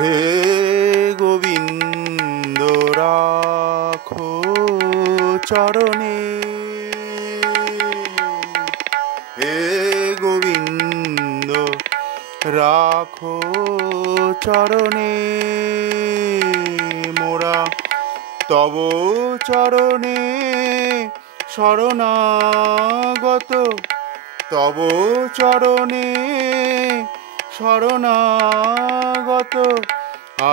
হে গোবিন্দ রাখো চরণে, হে গোবিন্দ রাখো চরণে, মোরা তব চরণে শরণাগত, তব চরণে শরণাগত,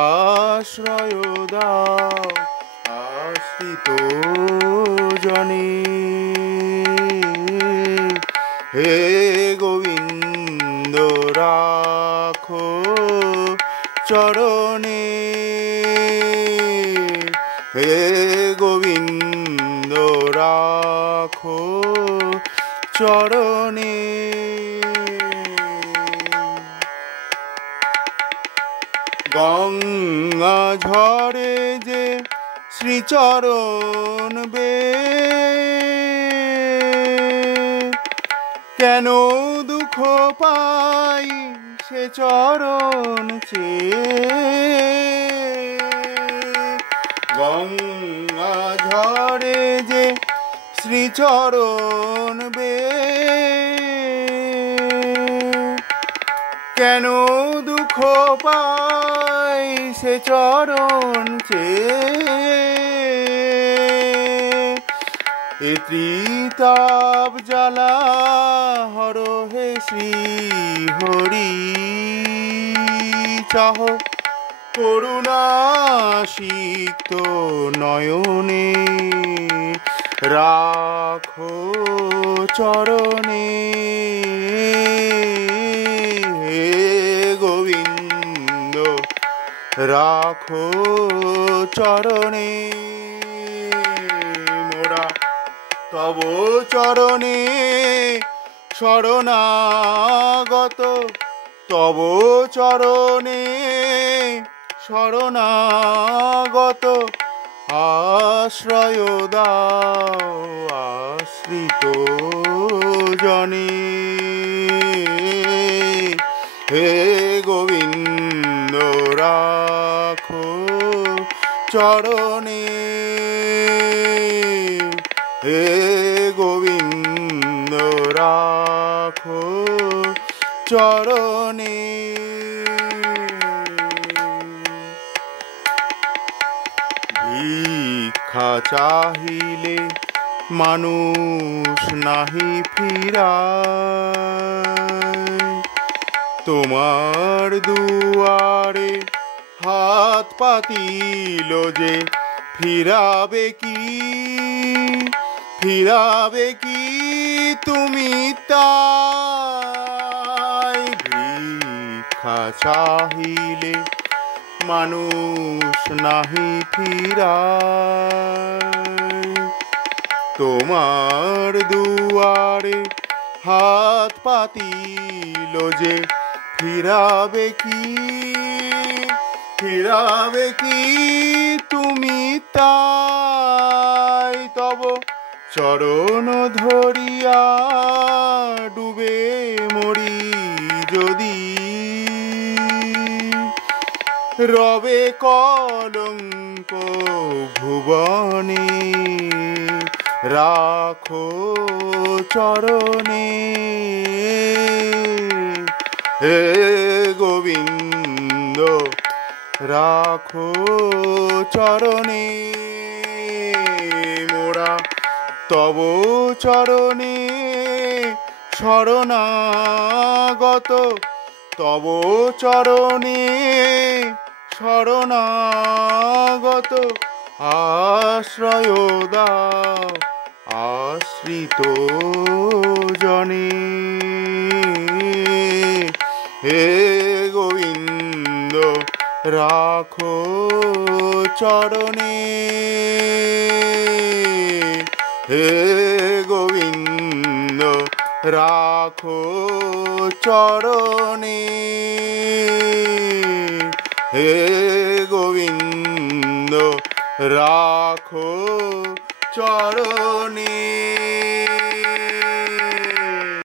আশ্রয় দাও আশ্রিত জনে। হে গোবিন্দ রাখো চরণে, হে গোবিন্দ রাখো চরণে। গঙ্গা ঝরে যে শ্রীচরণ বে, কেন দুঃখ পাই সে চরণ চেয়ে। গঙ্গা ঝরে যে শ্রীচরণ বে, কেন দুঃখ পাই সে চরণ চেয়ে। এ ত্রিতাপ জ্বালা হর হে শ্রী হরি, চাহ করুণাসিক্ত নয়নে, রাখো চরণে। হে গোবিন্দ রাখো চরণে, মোরা তব চরণে শরণাগত, তব চরণে শরণাগত, আশ্রয় দাও আশ্রিত জনে। হে গোবিন্দ রাখো চরণে, হে গোবিন্দ রাখো চরণে। ভিক্ষা চাহিলে মানুষ নাহি ফিরায়, তোমার দুয়ারে হাত পাতিল যে ফিরাবে কি, ফিরাবে কি তুমি তাই। ভিক্ষা চাহিলে মানুষ নাহি ফিরায়, তোমার দুয়ারে হাত পাতিল যে ফিরাবে কি, ফিরাবে কি তুমি তাই। তব চরণ ধরিয়া ডুবে মরি যদি, রবে কলঙ্ক ভুবনে, রাখো চরণে। হে গোবিন্দ রাখো চরণে, মোরা তব চরণে শরণাগত, তব চরণে শরণাগত, আশ্রয় দাও আশ্রিত জনে। হে গোবিন্দ রাখো চরণে, হে গোবিন্দ রাখো চরণে, হে গোবিন্দ রাখো